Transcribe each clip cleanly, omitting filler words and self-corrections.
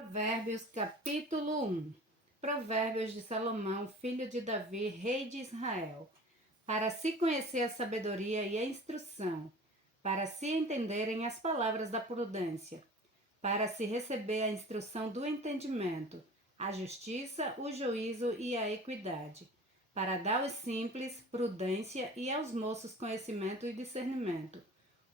Provérbios capítulo 1. Provérbios de Salomão, filho de Davi, rei de Israel. Para se conhecer a sabedoria e a instrução, para se entenderem as palavras da prudência, para se receber a instrução do entendimento, a justiça, o juízo e a equidade, para dar aos simples prudência e aos moços conhecimento e discernimento.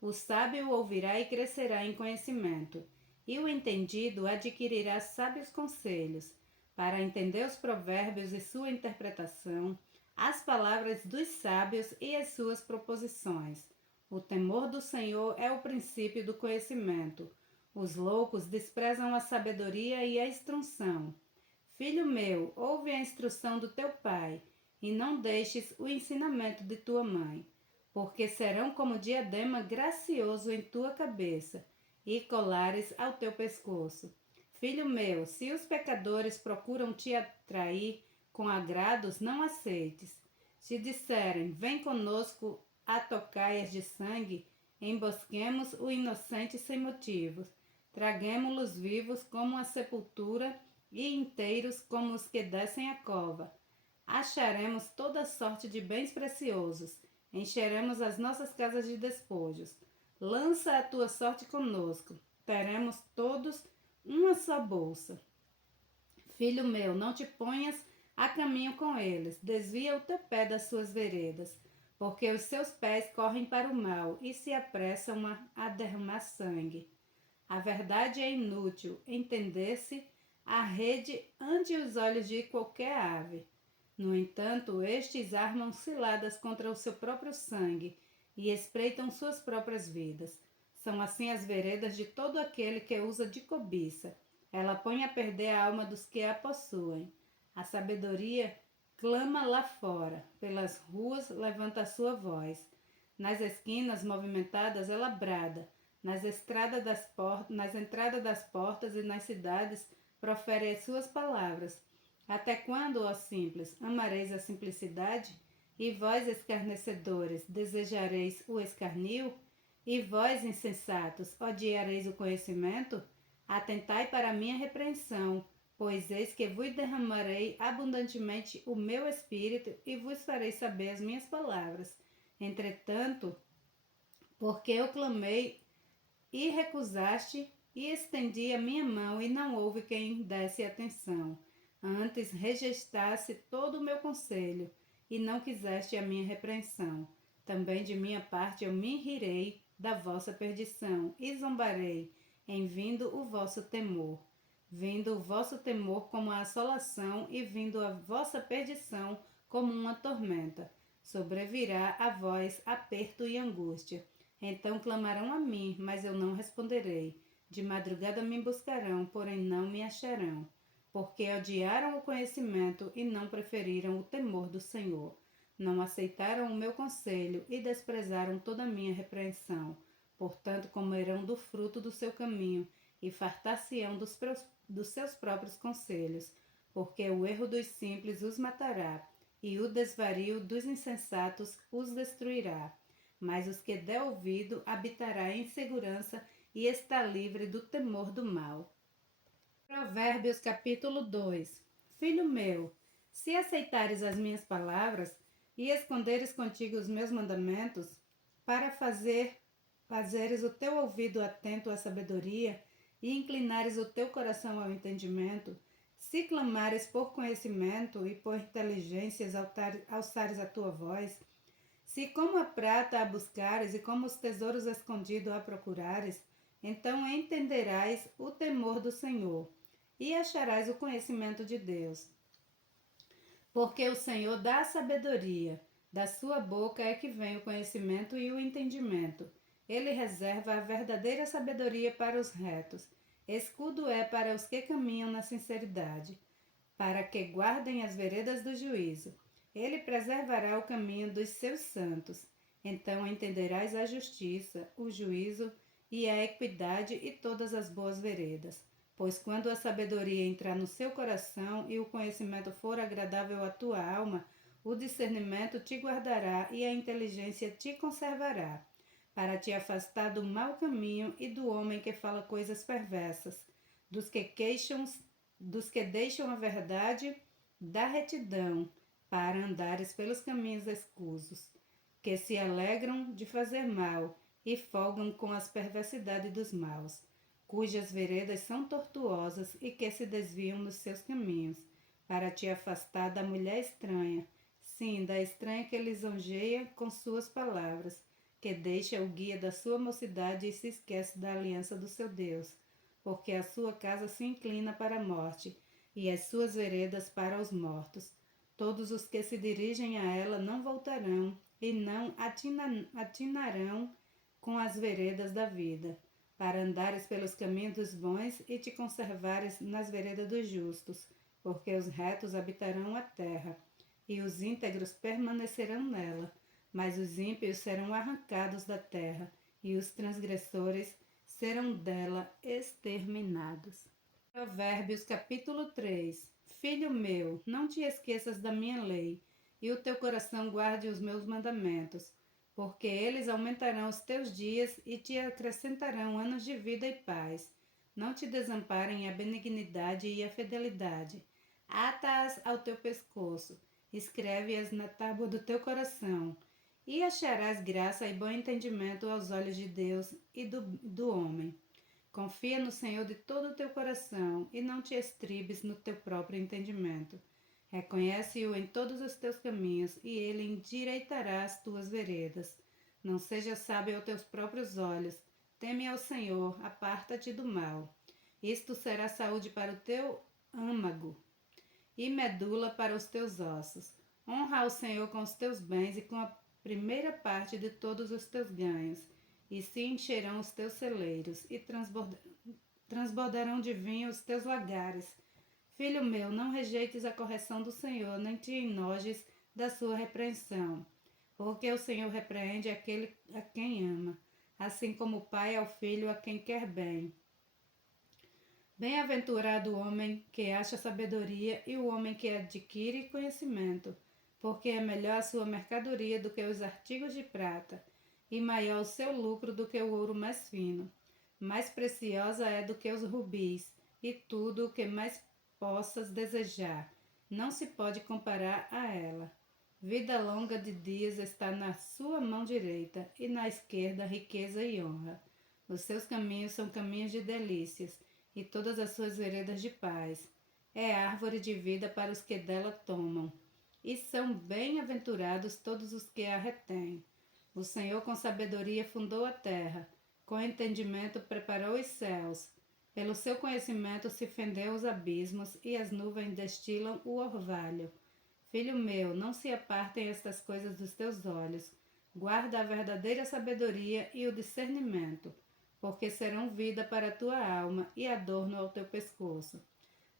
O sábio ouvirá e crescerá em conhecimento, e o entendido adquirirá sábios conselhos, para entender os provérbios e sua interpretação, as palavras dos sábios e as suas proposições. O temor do Senhor é o princípio do conhecimento. Os loucos desprezam a sabedoria e a instrução. Filho meu, ouve a instrução do teu pai, e não deixes o ensinamento de tua mãe, porque serão como diadema gracioso em tua cabeça, e colares ao teu pescoço. Filho meu, se os pecadores procuram te atrair com agrados, não aceites. Se disserem, vem conosco a tocaias de sangue, embosquemos o inocente sem motivos, traguemo-los vivos como a sepultura e inteiros como os que descem a cova. Acharemos toda sorte de bens preciosos, encheremos as nossas casas de despojos. Lança a tua sorte conosco, teremos todos uma só bolsa. Filho meu, não te ponhas a caminho com eles, desvia o teu pé das suas veredas, porque os seus pés correm para o mal e se apressam a derramar sangue. A verdade é inútil, entender-se a rede ante os olhos de qualquer ave. No entanto, estes armam ciladas contra o seu próprio sangue e espreitam suas próprias vidas. São assim as veredas de todo aquele que usa de cobiça. Ela põe a perder a alma dos que a possuem. A sabedoria clama lá fora, pelas ruas levanta a sua voz. Nas esquinas movimentadas ela brada, nas entradas das portas e nas cidades profere as suas palavras. Até quando, ó simples, amareis a simplicidade? E vós, escarnecedores, desejareis o escarnio? E vós, insensatos, odiareis o conhecimento? Atentai para a minha repreensão, pois eis que vos derramarei abundantemente o meu espírito e vos farei saber as minhas palavras. Entretanto, porque eu clamei e recusaste, e estendi a minha mão e não houve quem desse atenção. Antes rejeitaste todo o meu conselho, e não quiseste a minha repreensão. Também de minha parte eu me rirei da vossa perdição, e zombarei em vindo o vosso temor. Vindo o vosso temor como a assolação, e vindo a vossa perdição como uma tormenta. Sobrevirá a vós aperto e angústia. Então clamarão a mim, mas eu não responderei. De madrugada me buscarão, porém não me acharão, porque odiaram o conhecimento e não preferiram o temor do Senhor. Não aceitaram o meu conselho e desprezaram toda a minha repreensão. Portanto, comerão do fruto do seu caminho e fartar-se-ão dos seus próprios conselhos, porque o erro dos simples os matará e o desvario dos insensatos os destruirá. Mas os que der ouvido habitará em segurança e está livre do temor do mal. Provérbios capítulo 2. Filho meu, se aceitares as minhas palavras e esconderes contigo os meus mandamentos, para fazeres o teu ouvido atento à sabedoria e inclinares o teu coração ao entendimento, se clamares por conhecimento e por inteligência alçares a tua voz, se como a prata a buscares e como os tesouros escondidos a procurares, então entenderás o temor do Senhor e acharás o conhecimento de Deus. Porque o Senhor dá a sabedoria, da sua boca é que vem o conhecimento e o entendimento. Ele reserva a verdadeira sabedoria para os retos, escudo é para os que caminham na sinceridade, para que guardem as veredas do juízo. Ele preservará o caminho dos seus santos. Então entenderás a justiça, o juízo e a equidade e todas as boas veredas. Pois quando a sabedoria entrar no seu coração e o conhecimento for agradável à tua alma, o discernimento te guardará e a inteligência te conservará, para te afastar do mau caminho e do homem que fala coisas perversas. dos que deixam a verdade da retidão, para andares pelos caminhos escusos, que se alegram de fazer mal e folgam com as perversidades dos maus, cujas veredas são tortuosas e que se desviam nos seus caminhos, para te afastar da mulher estranha, sim, da estranha que lisonjeia com suas palavras, que deixa o guia da sua mocidade e se esquece da aliança do seu Deus, porque a sua casa se inclina para a morte e as suas veredas para os mortos. Todos os que se dirigem a ela não voltarão e não atinarão com as veredas da vida, para andares pelos caminhos dos bons e te conservares nas veredas dos justos, porque os retos habitarão a terra, e os íntegros permanecerão nela, mas os ímpios serão arrancados da terra, e os transgressores serão dela exterminados. Provérbios capítulo 3. Filho meu, não te esqueças da minha lei, e o teu coração guarde os meus mandamentos, porque eles aumentarão os teus dias e te acrescentarão anos de vida e paz. Não te desamparem a benignidade e a fidelidade. Ata-as ao teu pescoço, escreve-as na tábua do teu coração, e acharás graça e bom entendimento aos olhos de Deus e do homem. Confia no Senhor de todo o teu coração e não te estribes no teu próprio entendimento. Reconhece-o em todos os teus caminhos e ele endireitará as tuas veredas. Não seja sábio aos teus próprios olhos. Teme ao Senhor, aparta-te do mal. Isto será saúde para o teu âmago e medula para os teus ossos. Honra ao Senhor com os teus bens e com a primeira parte de todos os teus ganhos, e se encherão os teus celeiros, e transbordarão de vinho os teus lagares. Filho meu, não rejeites a correção do Senhor, nem te enojes da sua repreensão, porque o Senhor repreende aquele a quem ama, assim como o pai ao filho a quem quer bem. Bem-aventurado o homem que acha sabedoria e o homem que adquire conhecimento, porque é melhor a sua mercadoria do que os artigos de prata, e maior o seu lucro do que o ouro mais fino. Mais preciosa é do que os rubis, e tudo o que mais possas desejar não se pode comparar a ela. Vida longa de dias está na sua mão direita, e na esquerda riqueza e honra. Os seus caminhos são caminhos de delícias, e todas as suas veredas de paz. É árvore de vida para os que dela tomam, e são bem-aventurados todos os que a retêm. O Senhor com sabedoria fundou a terra, com entendimento preparou os céus. Pelo seu conhecimento se fendeu os abismos, e as nuvens destilam o orvalho. Filho meu, não se apartem estas coisas dos teus olhos. Guarda a verdadeira sabedoria e o discernimento, porque serão vida para a tua alma e adorno ao teu pescoço.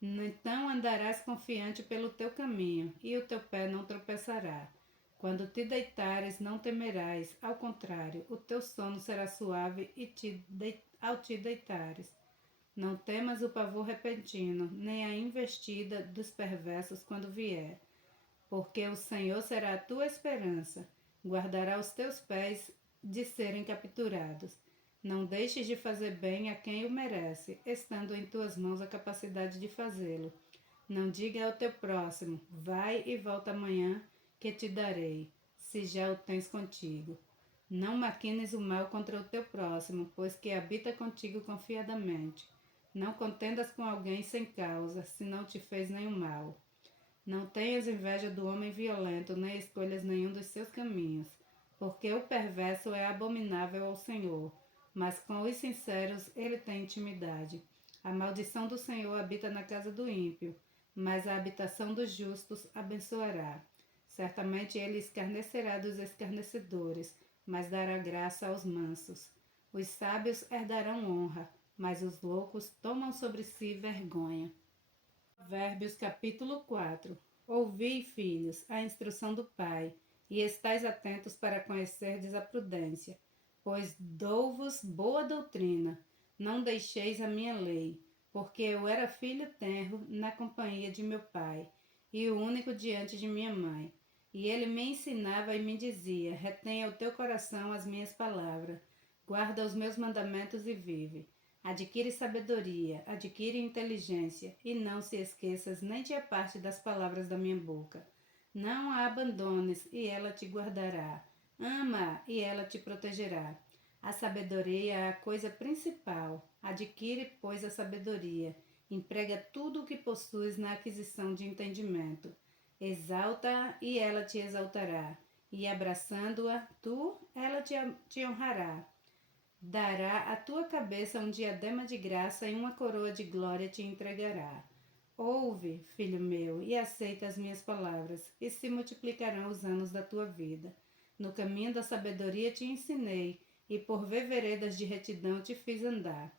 Então andarás confiante pelo teu caminho, e o teu pé não tropeçará. Quando te deitares, não temerás, ao contrário, o teu sono será suave ao te deitares. Não temas o pavor repentino, nem a investida dos perversos quando vier, porque o Senhor será a tua esperança, guardará os teus pés de serem capturados. Não deixes de fazer bem a quem o merece, estando em tuas mãos a capacidade de fazê-lo. Não diga ao teu próximo, vai e volta amanhã, que te darei, se já o tens contigo. Não maquines o mal contra o teu próximo, pois que habita contigo confiadamente. Não contendas com alguém sem causa, se não te fez nenhum mal. Não tenhas inveja do homem violento, nem escolhas nenhum dos seus caminhos, porque o perverso é abominável ao Senhor, mas com os sinceros ele tem intimidade. A maldição do Senhor habita na casa do ímpio, mas a habitação dos justos abençoará. Certamente ele escarnecerá dos escarnecedores, mas dará graça aos mansos. Os sábios herdarão honra, mas os loucos tomam sobre si vergonha. Provérbios capítulo 4. Ouvi, filhos, a instrução do Pai, e estais atentos para conhecerdes a prudência, pois dou-vos boa doutrina. Não deixeis a minha lei, porque eu era filho tenro na companhia de meu pai, e o único diante de minha mãe. E ele me ensinava e me dizia, retenha o teu coração as minhas palavras, guarda os meus mandamentos e vive. Adquire sabedoria, adquire inteligência, e não se esqueças nem de a parte das palavras da minha boca. Não a abandones, e ela te guardará. Ama, e ela te protegerá. A sabedoria é a coisa principal. Adquire, pois, a sabedoria. Emprega tudo o que possuis na aquisição de entendimento. Exalta-a, e ela te exaltará. E abraçando-a, ela te honrará. Dará à tua cabeça um diadema de graça e uma coroa de glória te entregará. Ouve, filho meu, e aceita as minhas palavras, e se multiplicarão os anos da tua vida. No caminho da sabedoria te ensinei, e por ver veredas de retidão te fiz andar.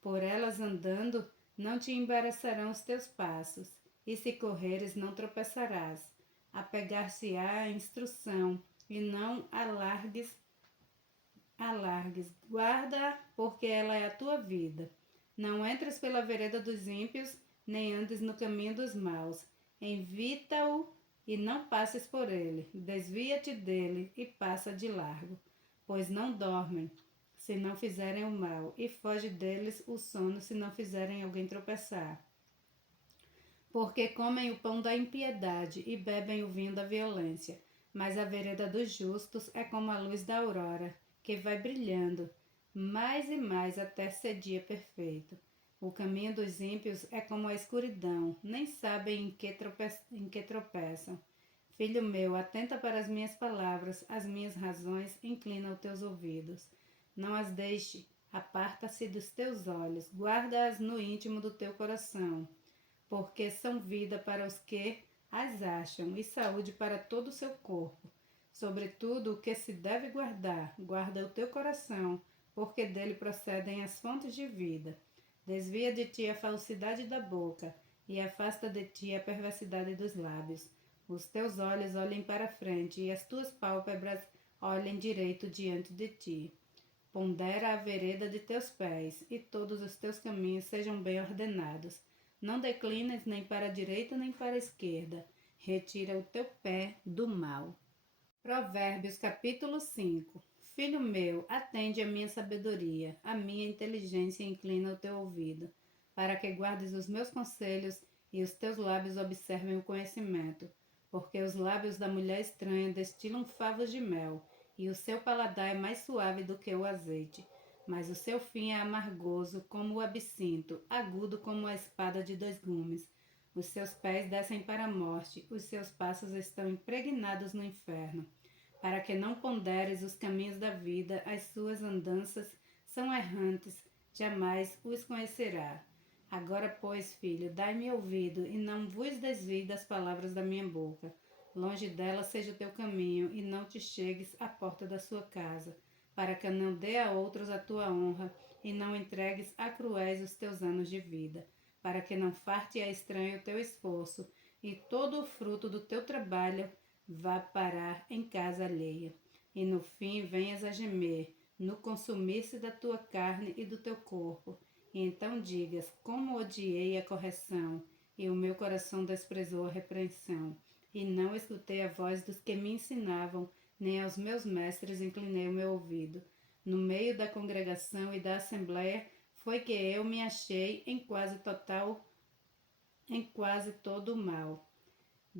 Por elas andando, não te embaraçarão os teus passos, e se correres, não tropeçarás. Apegar-se-á à instrução, e não alargues, guarda, porque ela é a tua vida. Não entres pela vereda dos ímpios, nem andes no caminho dos maus. Evita-o e não passes por ele. Desvia-te dele e passa de largo, pois não dormem, se não fizerem o mal, e foge deles o sono, se não fizerem alguém tropeçar. Porque comem o pão da impiedade e bebem o vinho da violência. Mas a vereda dos justos é como a luz da aurora, que vai brilhando mais e mais até ser dia perfeito. O caminho dos ímpios é como a escuridão, nem sabem em que tropeçam. Filho meu, atenta para as minhas palavras, as minhas razões, inclina os teus ouvidos. Não as deixe, aparta-se dos teus olhos, guarda-as no íntimo do teu coração, porque são vida para os que as acham e saúde para todo o seu corpo. Sobretudo, o que se deve guardar, guarda o teu coração, porque dele procedem as fontes de vida. Desvia de ti a falsidade da boca, e afasta de ti a perversidade dos lábios. Os teus olhos olhem para a frente, e as tuas pálpebras olhem direito diante de ti. Pondera a vereda de teus pés, e todos os teus caminhos sejam bem ordenados. Não declines nem para a direita nem para a esquerda. Retira o teu pé do mal. Provérbios capítulo 5. Filho meu, atende a minha sabedoria, a minha inteligência inclina o teu ouvido, para que guardes os meus conselhos e os teus lábios observem o conhecimento, porque os lábios da mulher estranha destilam favos de mel, e o seu paladar é mais suave do que o azeite, mas o seu fim é amargoso como o absinto, agudo como a espada de dois gumes. Os seus pés descem para a morte, os seus passos estão impregnados no inferno. Para que não ponderes os caminhos da vida, as suas andanças são errantes, jamais os conhecerá. Agora, pois, filho, dai-me ouvido, e não vos desvie das palavras da minha boca. Longe dela seja o teu caminho, e não te chegues à porta da sua casa, para que não dê a outros a tua honra, e não entregues a cruéis os teus anos de vida, para que não farte a estranho o teu esforço, e todo o fruto do teu trabalho vá parar em casa alheia, e no fim venhas a gemer, no consumir-se da tua carne e do teu corpo, e então digas, como odiei a correção, e o meu coração desprezou a repreensão, e não escutei a voz dos que me ensinavam, nem aos meus mestres inclinei o meu ouvido. No meio da congregação e da assembleia foi que eu me achei em quase todo o mal.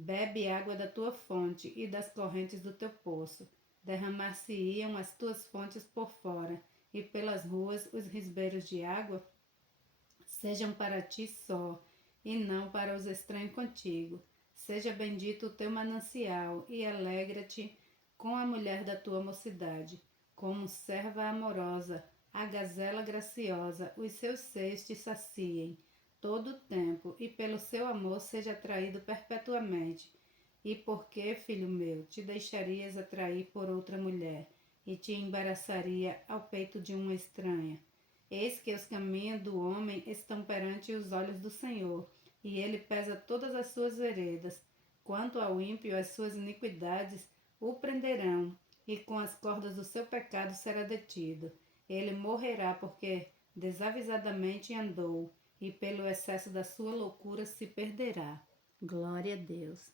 Bebe água da tua fonte e das correntes do teu poço. Derramar-se-iam as tuas fontes por fora, e pelas ruas os risbeiros de água sejam para ti só, e não para os estranhos contigo. Seja bendito o teu manancial, e alegra-te com a mulher da tua mocidade. Como serva amorosa, a gazela graciosa, os seus seios te saciem todo o tempo, e pelo seu amor seja atraído perpetuamente. E por que, filho meu, te deixarias atrair por outra mulher, e te embaraçaria ao peito de uma estranha? Eis que os caminhos do homem estão perante os olhos do Senhor, e ele pesa todas as suas veredas. Quanto ao ímpio, as suas iniquidades o prenderão, e com as cordas do seu pecado será detido. Ele morrerá porque desavisadamente andou, e pelo excesso da sua loucura se perderá. Glória a Deus.